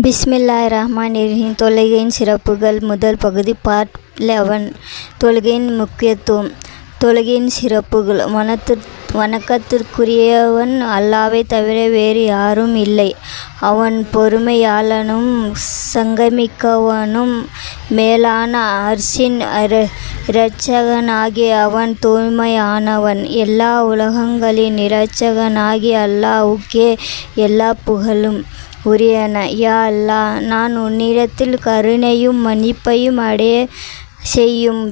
பிஸ்மில்லாய் ரஹ்மான் ரஹீம் தொழுகையின் சிறப்புகள் முதல் பகுதி பார்ட் லெவன் தொழுகையின் முக்கியத்துவம். தொழுகையின் சிறப்புகள். வனத்து வணக்கத்திற்குரியவன் அல்லாவை தவிர வேறு யாரும் இல்லை. அவன் பொறுமையாளனும் சங்கமிக்கவனும் மேலான அர்ஷின் இரட்சகனாகிய அவன் தூய்மையானவன். எல்லா உலகங்களின் இரட்சகனாகி அல்லாவுக்கே எல்லா புகழும். உரியன. யா அல்லா நான் உன்னிடத்தில் கருணையும் மன்னிப்பையும் அடைய செய்யும்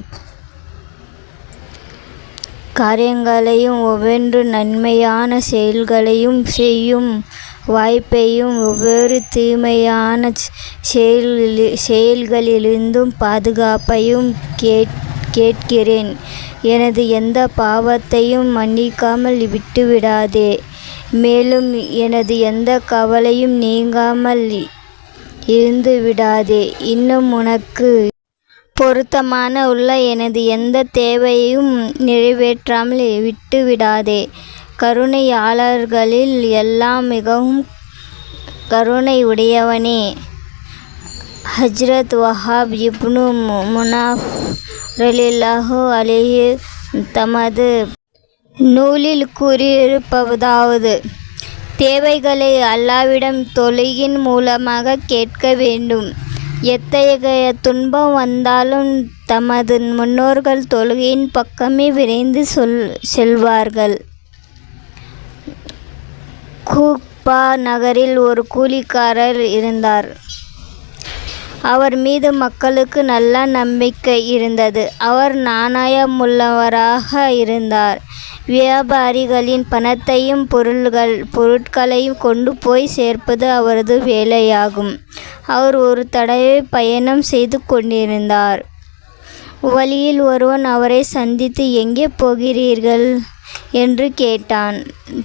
காரியங்களையும் ஒவ்வொன்று நன்மையான செயல்களையும் செய்யும் வாய்ப்பையும் ஒவ்வொரு தீமையான செயல் செயல்களிலிருந்தும் பாதுகாப்பையும் கேட் கேட்கிறேன். எனது எந்த பாவத்தையும் மன்னிக்காமல் விட்டுவிடாதே. மேலும் எனது எந்த கவலையும் நீங்காமல் இருந்து விடாதே. இன்னும் உனக்கு பொருத்தமான உள்ள எனது எந்த தேவையும் நிறைவேற்றாமல் விட்டுவிடாதே கருணையாளர்களில் எல்லாம் மிகவும் கருணை உடையவனே. ஹஜ்ரத் வஹாப் இப்னு முனாஃப் ரலில்லாஹு அலைஹி தமது நூலில் கூறியிருப்பதாவது தேவைகளை அல்லாவிடம் தொழுகின் மூலமாக கேட்க வேண்டும். எத்தகைய துன்பம் வந்தாலும் தமது முன்னோர்கள் தொழுகையின் பக்கமே விரைந்து சொல் செல்வார்கள். கூப்பா நகரில் ஒரு கூலிக்காரர் இருந்தார். அவர் மீது மக்களுக்கு நல்ல நம்பிக்கை இருந்தது. அவர் நாணயமுள்ளவராக இருந்தார். வியாபாரிகளின் பணத்தையும் பொருள்கள் பொருட்களையும் கொண்டு போய் சேர்ப்பது அவரது வேலையாகும். அவர் ஒரு தடவை பயணம் செய்து கொண்டிருந்தார். வழியில் ஒருவன் அவரை சந்தித்து எங்கே போகிறீர்கள்? என்று கேட்டான்.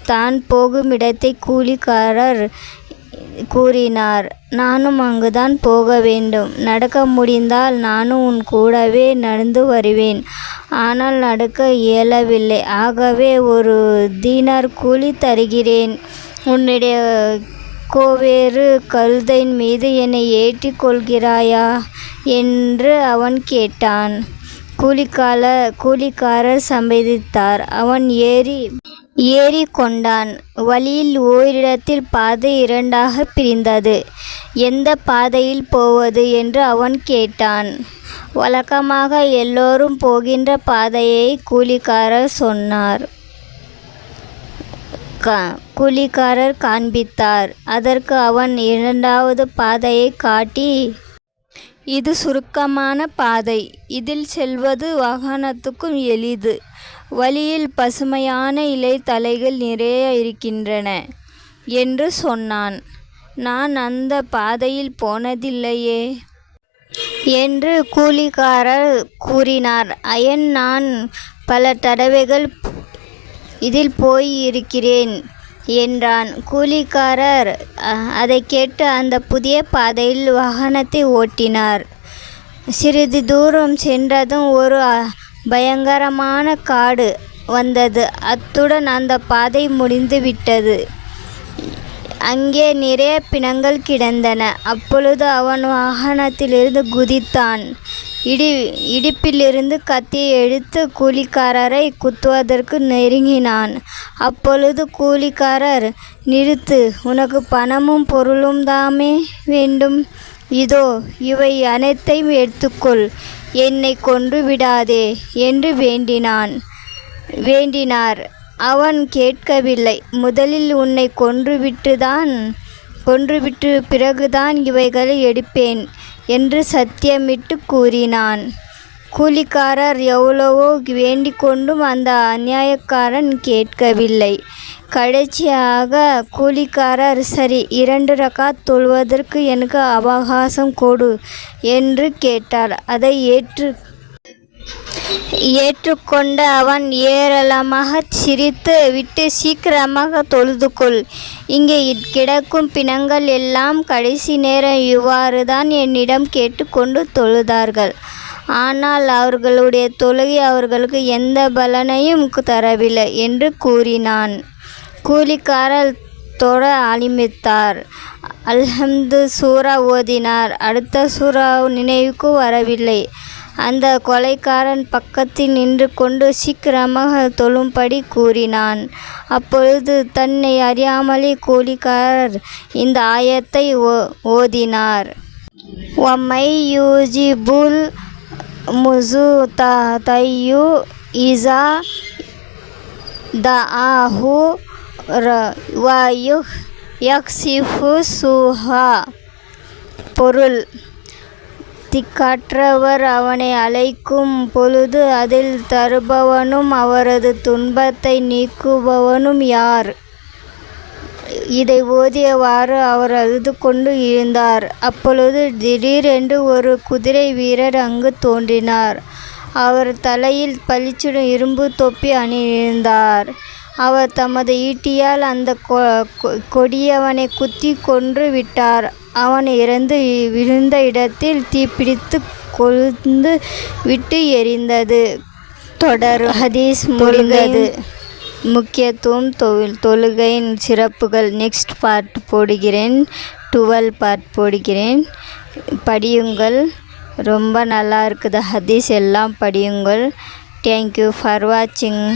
தான் போகும் இடத்தை கூலிக்காரர் கூறினார். நானும் அங்குதான் போக வேண்டும். நடக்க முடிந்தால் நானும் உன் கூடவே நடந்து வருவேன். ஆனால் நடக்க இயலவில்லை. ஆகவே ஒரு தீனார் கூலி தருகிறேன். உன்னுடைய கோவேறு கழுதையின் மீது என்னை ஏற்றி கொள்கிறாயா? என்று அவன் கேட்டான். கூலிக்கால கூலிக்காரர் சம்மதித்தார் அவன் ஏறி ஏறி கொண்டான் வழியில் ஓரிடத்தில் பாதை இரண்டாக பிரிந்தது. எந்த பாதையில் போவது? என்று அவன் கேட்டான். வழக்கமாக எல்லோரும் போகின்ற பாதையை கூலிக்காரர் சொன்னார். கா கூலிக்காரர் காண்பித்தார். அதற்கு அவன் இரண்டாவது பாதையை காட்டி இது சுருக்கமான பாதை. இதில் செல்வது வாகனத்துக்கும் எளிது. வழியில் பசுமையான இலை தலைகள் நிறைய இருக்கின்றன என்று சொன்னான். நான் அந்த பாதையில் போனதில்லையே என்று கூலிக்காரர் கூறினார். அயன் நான் பல தடவைகள் இதில் போய் இருக்கிறேன் என்றான். கூலிக்காரர் அதை கேட்டு அந்த புதிய பாதையில் வாகனத்தை ஓட்டினார். சிறிது தூரம் சென்றதும் ஒரு பயங்கரமான காடு வந்தது. அத்துடன் அந்த பாதை முடிந்து விட்டது. அங்கே நிறைய பிணங்கள் கிடந்தன. அப்பொழுது அவன் வாகனத்திலிருந்து குதித்தான். இடி இடிப்பிலிருந்து கத்தியை எடுத்து கூலிக்காரரை குத்துவதற்கு நெருங்கினான். அப்பொழுது கூலிக்காரர் நிறுத்து உனக்கு பணமும் பொருளும் தாமே வேண்டும். இதோ இவை அனைத்தையும் எடுத்துக்கொள். என்னை கொன்று விடாதே என்று வேண்டினான். வேண்டினார். அவன் கேட்கவில்லை. முதலில் உன்னை கொன்றுவிட்டுதான் கொன்றுவிட்டு பிறகுதான் இவைகளை எடுப்பேன் என்று சத்தியமிட்டு கூறினான். கூலிக்காரர் எவ்வளவோ வேண்டிக் கொண்டும் அந்த அநியாயக்காரன் கேட்கவில்லை. கடைசியாக கூலிக்காரர் சரி இரண்டு ரக்கா தொழுவதற்கு எனக்கு அவகாசம் கொடு என்று கேட்டார். அதை ஏற்று ஏற்றுக்கொண்ட அவன் ஏராளமாக சிரித்து விட்டு சீக்கிரமாக தொழுது கொள் இங்கே கிடக்கும் பிணங்கள் எல்லாம் கடைசி நேரம் இவ்வாறு தான் என்னிடம் கேட்டுக்கொண்டு தொழுதார்கள். ஆனால் அவர்களுடைய தொழுகை அவர்களுக்கு எந்த பலனையும் தரவில்லை என்று கூறினான். கூலிக்காரர் தொட அலிமித்தார் அல்ஹம்து சூரா ஓதினார். அடுத்த சூரா நினைவுக்கு வரவில்லை. அந்த கொலைக்காரன் பக்கத்தில் நின்று கொண்டு சீக்கிரமாக தொழும்படி கூறினான். அப்பொழுது தன்னை அறியாமலே கூலிக்காரர் இந்த ஆயத்தை ஓ முசு த தையு இசா த தாஹு வயு யக்சிஃபு சுஹா பொருள் திக்கற்றவர் அவனை அழைக்கும் பொழுது அதில் தருபவனும் அவரது துன்பத்தை நீக்குபவனும் யார் இதை ஓதியவாறு அவர் அழுது கொண்டு இருந்தார் அப்பொழுது திடீரென்று ஒரு குதிரை வீரர் அங்கு தோன்றினார். அவர் தலையில் பளிச்சிடும் இரும்பு தொப்பி அணிந்திருந்தார் அவர் தமது ஈட்டியால் அந்த கொ கொ- கொடியவனை குத்தி கொன்று விட்டார். அவன் இறந்து விழுந்த இடத்தில் தீப்பிடித்து கொழுந்து விட்டு எரிந்தது. தொடரும் ஹதீஸ் முடிந்தது. முக்கியத்துவம் தொழில் தொழுகையின் சிறப்புகள். நெக்ஸ்ட் பார்ட் போடுகிறேன். டுவெல் பார்ட் போடுகிறேன். படியுங்கள். ரொம்ப நல்லா இருக்குது. ஹதீஸ் எல்லாம் படியுங்கள். தேங்க்யூ ஃபார் வாட்சிங்